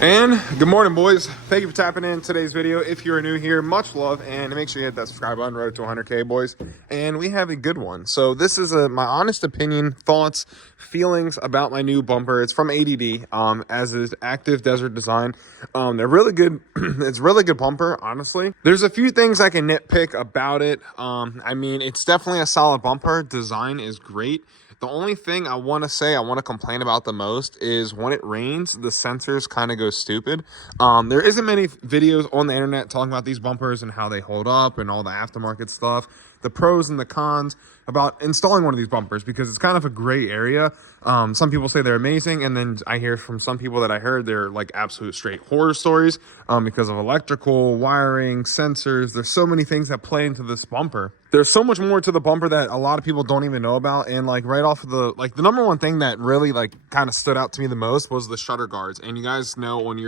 And good morning, boys. Thank you for tapping in today's video. If you're new here, much love, and make sure you hit that subscribe button. Road to 100K, boys. And we have a good one. So this is my honest opinion, thoughts, feelings about my new bumper. It's from ADD, as is Active Desert Design. They're really good. It's a really good bumper, honestly. There's a few things I can nitpick about it. I mean, it's definitely a solid bumper. Design is great. The only thing I want to complain about the most is when it rains, the sensors kind of go stupid. There isn't many videos on the internet talking about these bumpers and how they hold up and all the aftermarket stuff, the pros and the cons about installing one of these bumpers, because it's kind of a gray area. Some people say they're amazing, and then I hear from some people that I heard they're like absolute straight horror stories because of electrical, wiring, sensors. There's so many things that play into this bumper. There's so much more to the bumper that a lot of people don't even know about. And like right off of the number one thing that really like kind of stood out to me the most was the shutter guards. And you guys know if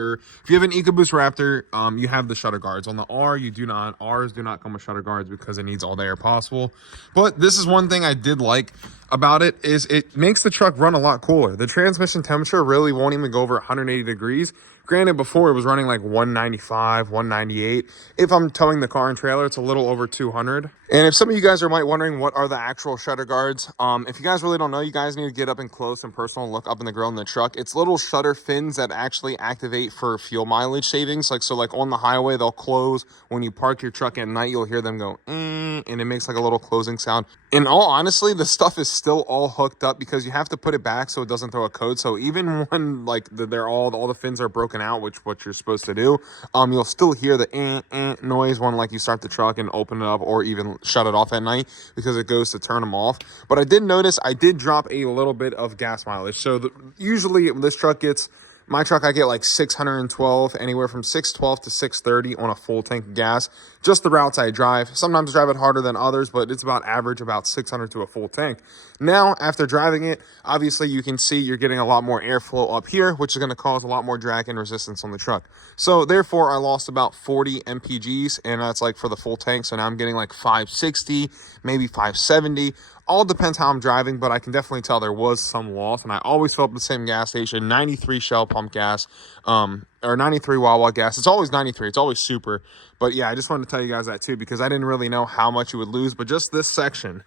you have an EcoBoost Raptor, you have the shutter guards. On the R, you do not. R's do not come with shutter guards because it needs all the air possible. But this is one thing I did like about it, is it makes the truck run a lot cooler. The transmission temperature really won't even go over 180 degrees. Granted, before it was running like 195, 198. If I'm towing the car and trailer, it's a little over 200. And if some of you guys might wondering what are the actual shutter guards, if you guys really don't know, you guys need to get up and close and personal and look up in the grill in the truck. It's little shutter fins that actually activate for fuel mileage savings. Like on the highway, they'll close. When you park your truck at night, you'll hear them go, and it makes like a little closing sound. In all honesty, the stuff is still all hooked up because you have to put it back so it doesn't throw a code. So even when like all the fins are broken out, which what you're supposed to do, you'll still hear the noise when like you start the truck and open it up, or even shut it off at night, because it goes to turn them off. But I did notice I did drop a little bit of gas mileage. So usually this truck gets, my truck, I get like 612, anywhere from 612 to 630 on a full tank of gas. Just the routes I drive. Sometimes I drive it harder than others, but it's about average about 600 to a full tank. Now, after driving it, obviously you can see you're getting a lot more airflow up here, which is going to cause a lot more drag and resistance on the truck. So therefore, I lost about 40 mpgs, and that's like for the full tank. So now I'm getting like 560, maybe 570. All depends how I'm driving, but I can definitely tell there was some loss. And I always fill up the same gas station, 93 Shell pump gas, or 93 Wawa gas. It's always 93. It's always super. But yeah, I just wanted to tell you guys that too, because I didn't really know how much you would lose. But just this section,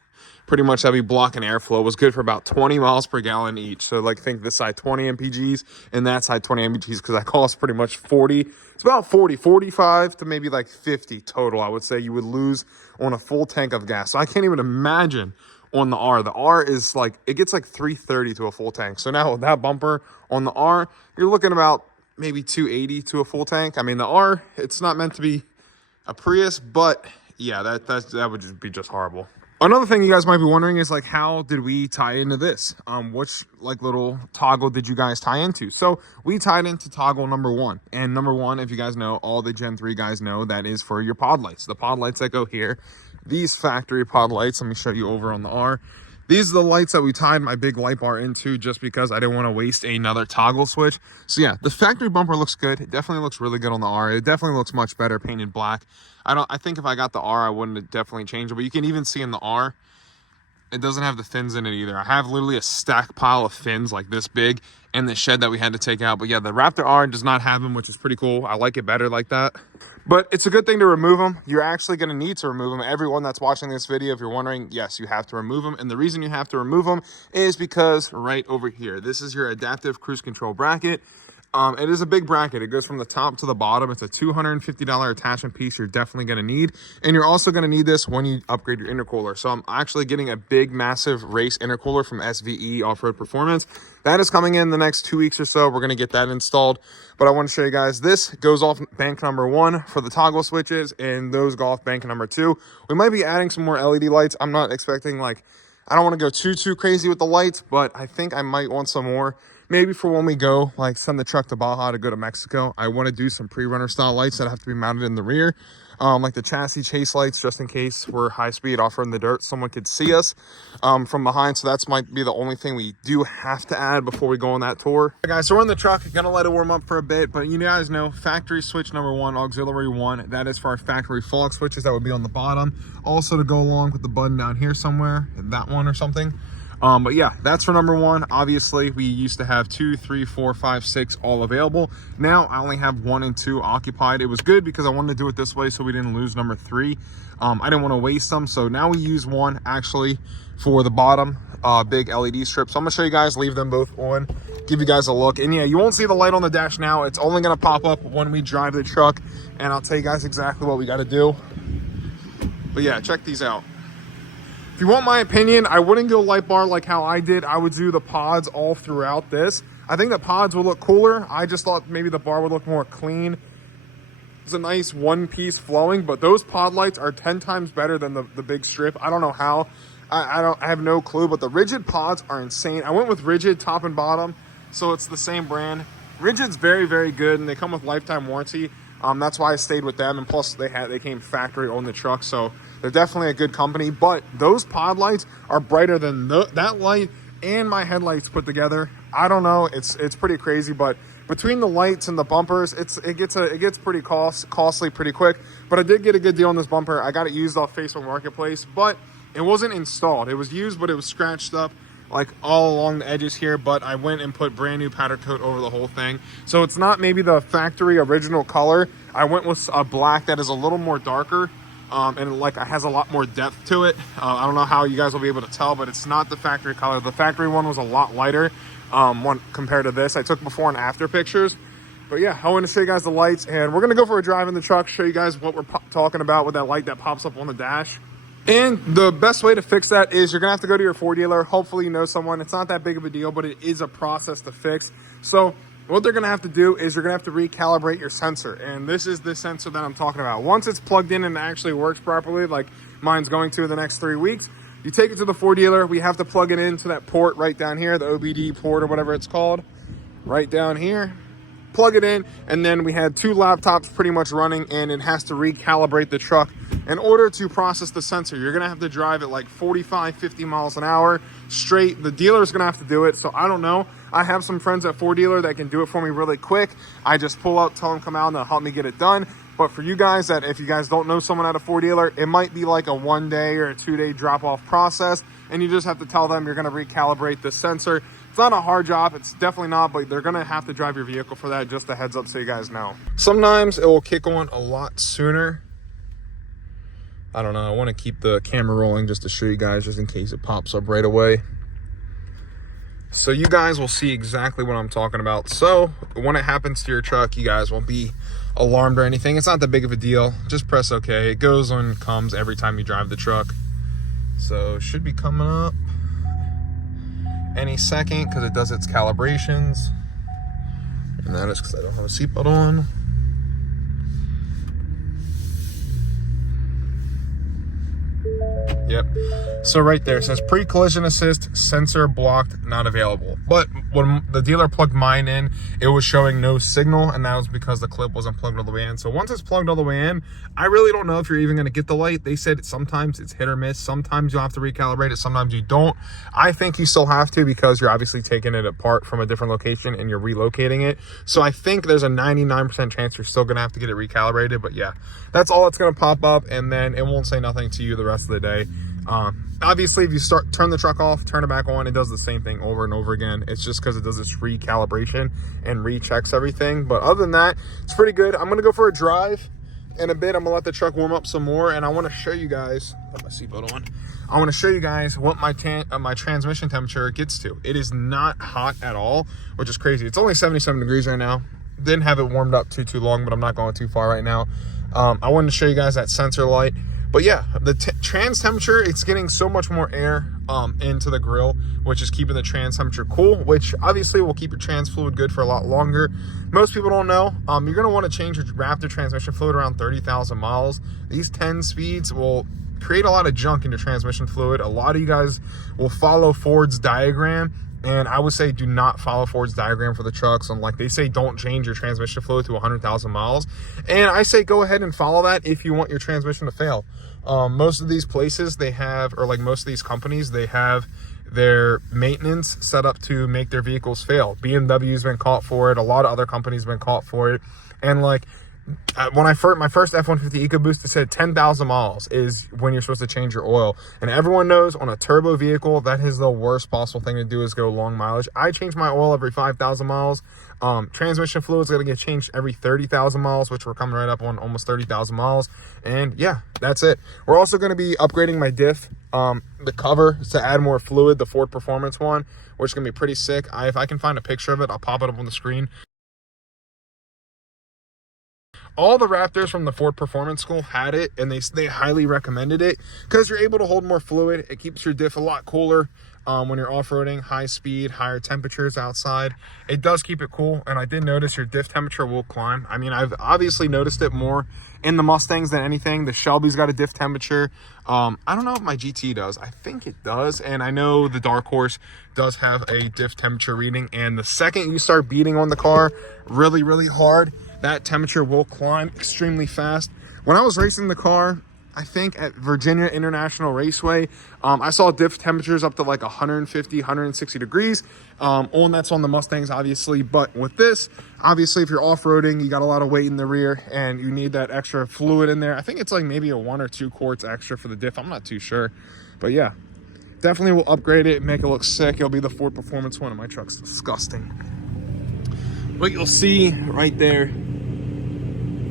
pretty much heavy block and airflow, was good for about 20 miles per gallon each. So like think this side 20 mpgs and that side 20 mpgs, because I cost pretty much 40. It's about 40, 45 to maybe like 50 total, I would say you would lose on a full tank of gas. So I can't even imagine on the R. The R is like, it gets like 330 to a full tank. So now with that bumper on the R, you're looking about maybe 280 to a full tank. I mean, the R, it's not meant to be a Prius, but yeah, that would just be just horrible. Another thing you guys might be wondering is like, how did we tie into this? Which like little toggle did you guys tie into? So we tied into toggle number 1. And number 1, if you guys know, all the Gen 3 guys know, that is for your pod lights. The pod lights that go here. These factory pod lights, let me show you over on the R. These are the lights that we tied my big light bar into, just because I didn't want to waste another toggle switch. So yeah, the factory bumper looks good. It definitely looks really good on the R. It definitely looks much better painted black. I think if I got the R, I wouldn't have definitely changed it. But you can even see in the R, it doesn't have the fins in it either. I have literally a stack pile of fins like this big in the shed that we had to take out. But yeah, the Raptor R does not have them, which is pretty cool. I like it better like that. But it's a good thing to remove them. You're actually going to need to remove them. Everyone that's watching this video, if you're wondering, yes, you have to remove them. And the reason you have to remove them is because right over here, this is your adaptive cruise control bracket. It is a big bracket. It goes from the top to the bottom. It's a $250 attachment piece you're definitely going to need. And you're also going to need this when you upgrade your intercooler. So I'm actually getting a big, massive race intercooler from SVE Off-Road Performance. That is coming in the next 2 weeks or so. We're going to get that installed. But I want to show you guys, this goes off bank number 1 for the toggle switches, and those go off bank number 2. We might be adding some more LED lights. I'm not expecting, like, I don't want to go too crazy with the lights, but I think I might want some more. Maybe for when we go, like send the truck to Baja to go to Mexico, I want to do some pre-runner style lights that have to be mounted in the rear. Like the chassis chase lights, just in case we're high speed off-road in the dirt, someone could see us from behind. So that's might be the only thing we do have to add before we go on that tour. All right, guys, so we're in the truck, gonna let it warm up for a bit, but you guys know factory switch number 1, auxiliary 1, that is for our factory fog switches that would be on the bottom. Also to go along with the button down here somewhere, that one or something. But yeah, that's for number one. Obviously, we used to have 2, 3, 4, 5, 6 all available. Now I only have 1 and 2 occupied. It was good because I wanted to do it this way so we didn't lose number 3. I didn't want to waste them, so now we use 1 actually for the bottom big LED strip. So I'm gonna show you guys, leave them both on, give you guys a look. And yeah, you won't see the light on the dash now. It's only gonna pop up when we drive the truck, and I'll tell you guys exactly what we got to do. But yeah, check these out. If you want my opinion, I wouldn't go light bar like how I did. I would do the pods all throughout this. I think the pods would look cooler. I just thought maybe the bar would look more clean. It's a nice one piece flowing, but those pod lights are 10 times better than the big strip. I don't know how. I have no clue, but the Rigid pods are insane. I went with Rigid top and bottom, so it's the same brand. Rigid's very, very good, and they come with lifetime warranty. That's why I stayed with them, and plus they came factory on the truck, so they're definitely a good company. But those pod lights are brighter than that light and my headlights put together. I don't know, it's pretty crazy, but between the lights and the bumpers, it gets pretty costly pretty quick. But I did get a good deal on this bumper. I got it used off Facebook Marketplace, but it wasn't installed. It was used, but it was scratched up like all along the edges here, but I went and put brand new powder coat over the whole thing. So it's not maybe the factory original color. I went with a black that is a little more darker, and like it has a lot more depth to it. I don't know how you guys will be able to tell, but it's not the factory color. The factory one was a lot lighter one compared to this. I took before and after pictures. But yeah, I want to show you guys the lights, and we're gonna go for a drive in the truck, show you guys what we're talking about with that light that pops up on the dash. And the best way to fix that is you're gonna have to go to your Ford dealer. Hopefully you know someone. It's not that big of a deal, but it is a process to fix. So what they're gonna have to do is you're gonna have to recalibrate your sensor. And this is the sensor that I'm talking about. Once it's plugged in and it actually works properly, like mine's going to in the next 3 weeks, you take it to the Ford dealer. We have to plug it into that port right down here, the OBD port or whatever it's called, right down here. Plug it in, and then we had 2 laptops pretty much running, and it has to recalibrate the truck in order to process the sensor. You're gonna have to drive at like 45, 50 miles an hour straight. The dealer's gonna have to do it, so I don't know. I have some friends at Ford dealer that can do it for me really quick. I just pull out, tell them come out, and they'll help me get it done. But for you guys, that if you guys don't know someone at a Ford dealer, it might be like a 1 day or a 2 day drop off process, and you just have to tell them you're gonna recalibrate the sensor. It's not a hard job, it's definitely not, but they're gonna have to drive your vehicle for that. Just a heads up so you guys know. Sometimes it will kick on a lot sooner. I don't know, I wanna keep the camera rolling just to show you guys, just in case it pops up right away. So you guys will see exactly what I'm talking about. So when it happens to your truck, you guys won't be alarmed or anything. It's not that big of a deal. Just press OK. It goes and comes every time you drive the truck. So it should be coming up any second because it does its calibrations. And that is because I don't have a seatbelt on. Yep. So right there it says pre-collision assist, sensor blocked, not available. But when the dealer plugged mine in, it was showing no signal, and that was because the clip wasn't plugged all the way in. So once it's plugged all the way in, I really don't know if you're even going to get the light. They said sometimes it's hit or miss. Sometimes you'll have to recalibrate it. Sometimes you don't. I think you still have to because you're obviously taking it apart from a different location and you're relocating it. So I think there's a 99% chance you're still going to have to get it recalibrated. But yeah, that's all that's going to pop up, and then it won't say nothing to you the rest of the day. Obviously, if you turn the truck off, turn it back on, it does the same thing over and over again. It's just because it does this recalibration and rechecks everything. But other than that, it's pretty good. I'm going to go for a drive in a bit. I'm going to let the truck warm up some more, and I want to show you guys, put my seatbelt on. I want to show you guys what my transmission temperature gets to. It is not hot at all, which is crazy. It's only 77 degrees right now. Didn't have it warmed up too long, but I'm not going too far right now. I wanted to show you guys that sensor light. But yeah, the trans temperature, it's getting so much more air into the grill, which is keeping the trans temperature cool, which obviously will keep your trans fluid good for a lot longer. Most people don't know, you're going to want to change your Raptor transmission fluid around 30,000 miles. These 10 speeds will create a lot of junk in your transmission fluid. A lot of you guys will follow Ford's diagram, and I would say do not follow Ford's diagram for the trucks. And like they say, don't change your transmission fluid to 100,000 miles. And I say go ahead and follow that if you want your transmission to fail. Most of these places they have, or like most of these companies, they have their maintenance set up to make their vehicles fail. BMW's been caught for it. A lot of other companies have been caught for it. And like when my first F-150 EcoBoost, it said 10,000 miles is when you're supposed to change your oil. And everyone knows on a turbo vehicle, that is the worst possible thing to do, is go long mileage. I change my oil every 5,000 miles. Transmission fluid is going to get changed every 30,000 miles, which we're coming right up on almost 30,000 miles. And yeah, that's it. We're also going to be upgrading my diff, the cover, to add more fluid, the Ford Performance one, which is going to be pretty sick. If I can find a picture of it, I'll pop it up on the screen. All the Raptors from the Ford Performance School had it, and they highly recommended it because you're able to hold more fluid. It keeps your diff a lot cooler when you're off-roading, high speed, higher temperatures outside. It does keep it cool, and I did notice your diff temperature will climb. I mean, I've obviously noticed it more in the Mustangs than anything. The Shelby's got a diff temperature. I don't know if my GT does. I think it does, and I know the Dark Horse does have a diff temperature reading, and the second you start beating on the car really, really hard, that temperature will climb extremely fast. When I was racing the car, I think at Virginia International Raceway, I saw diff temperatures up to like 150, 160 degrees. That's on the Mustangs, obviously. But with this, obviously, if you're off-roading, you got a lot of weight in the rear and you need that extra fluid in there. I think it's like maybe a 1 or 2 quarts extra for the diff. I'm not too sure. But yeah, definitely will upgrade it, make it look sick. It'll be the Ford Performance one, and my truck's disgusting. But you'll see right there,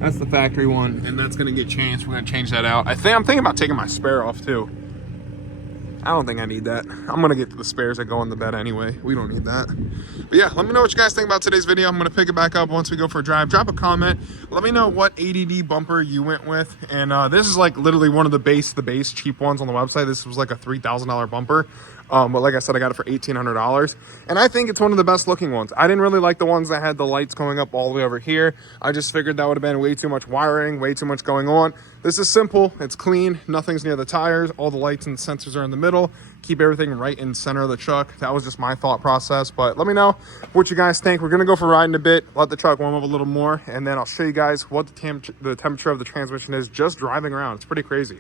that's the factory one, and that's gonna get changed. We're gonna change that out. I'm thinking about taking my spare off too. I don't think I need that. I'm gonna get to the spares that go on the bed anyway. We don't need that. But yeah, let me know what you guys think about today's video. I'm gonna pick it back up once we go for a drive. Drop a comment. Let me know what ADD bumper you went with. And this is like literally one of the base cheap ones on the website. This was like a $3,000 bumper. But like I said, I got it for $1,800, and I think it's one of the best looking ones. I didn't really like the ones that had the lights going up all the way over here. I just figured that would have been way too much wiring, way too much going on. This is simple, it's clean, nothing's near the tires, all the lights and sensors are in the middle, keep everything right in the center of the truck. That was just my thought process, but let me know what you guys think. We're gonna go for riding a bit, let the truck warm up a little more, and then I'll show you guys what the temperature of the transmission is just driving around. It's pretty crazy.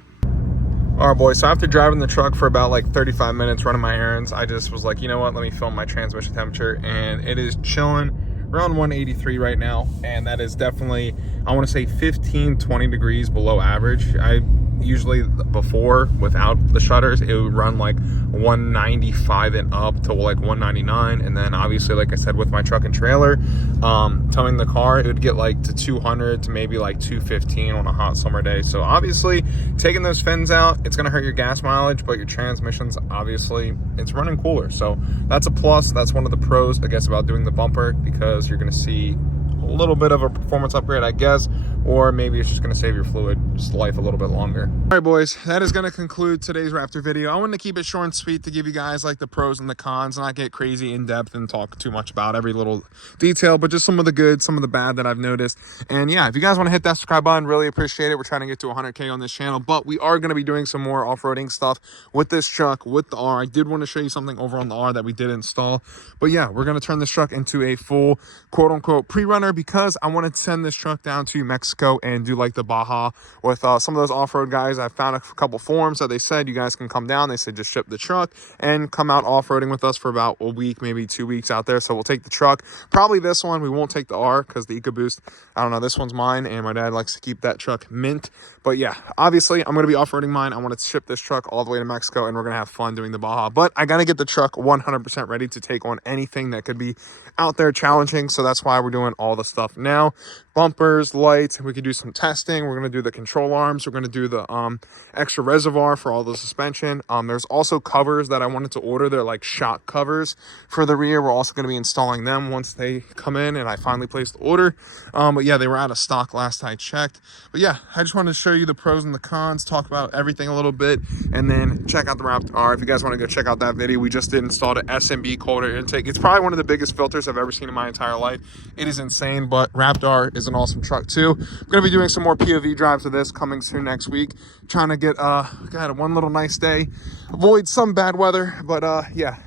All right, boys, so after driving the truck for about like 35 minutes, running my errands, I just was like, you know what, let me film my transmission temperature, and it is chilling around 183 right now, and that is definitely, I want to say 15-20 degrees below average. I usually, before, without the shutters, it would run like 195 and up to like 199, and then obviously, like I said, with my truck and trailer, towing the car, it would get like to 200 to maybe like 215 on a hot summer day. So obviously, taking those fins out, it's going to hurt your gas mileage, but your transmission's obviously, it's running cooler. So that's a plus. That's one of the pros, I guess, about doing the bumper, because you're going to see a little bit of a performance upgrade, I guess, or maybe it's just going to save your fluid life a little bit longer. All right, boys, that is going to conclude today's Raptor video. I wanted to keep it short and sweet to give you guys like the pros and the cons, and not get crazy in depth and talk too much about every little detail, but just some of the good, some of the bad that I've noticed. And yeah, if you guys want to hit that subscribe button, really appreciate it. We're trying to get to 100K on this channel, but we are going to be doing some more off-roading stuff with this truck, with the R. I did want to show you something over on the R that we did install, but yeah, we're going to turn this truck into a full quote-unquote pre-runner, because I want to send this truck down to Mexico and do like the Baja with some of those off-road guys. I found a couple forums that they said you guys can come down. They said just ship the truck and come out off-roading with us for about a week, maybe 2 weeks out there. So we'll take the truck, probably this one. We won't take the R because the EcoBoost, I don't know, this one's mine, and my dad likes to keep that truck mint. But yeah, obviously I'm going to be off-roading mine. I want to ship this truck all the way to Mexico, and we're going to have fun doing the Baja. But I got to get the truck 100% ready to take on anything that could be out there challenging. So that's why we're doing all the stuff now. Bumpers, lights, we could do some testing. We're going to do the control arms. We're going to do the extra reservoir for all the suspension. There's also covers that I wanted to order. They're like shock covers for the rear. We're also going to be installing them once they come in and I finally placed the order. But yeah, they were out of stock last I checked. But yeah, I just wanted to show you the pros and the cons, talk about everything a little bit, and then check out the Raptor R. If you guys want to go check out that video, we just did install the SMB cold air intake. It's probably one of the biggest filters I've ever seen in my entire life. It is insane, but Raptor R is an awesome truck too. I'm going to be doing some more POV drives of this coming soon next week. Trying to get got one little nice day, avoid some bad weather, but yeah.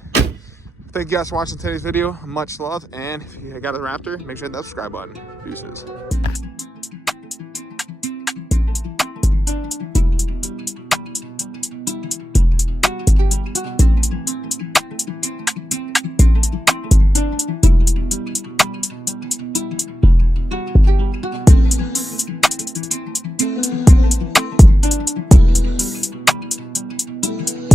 Thank you guys for watching today's video. Much love, and if you got a Raptor, make sure to hit that subscribe button. Deuces.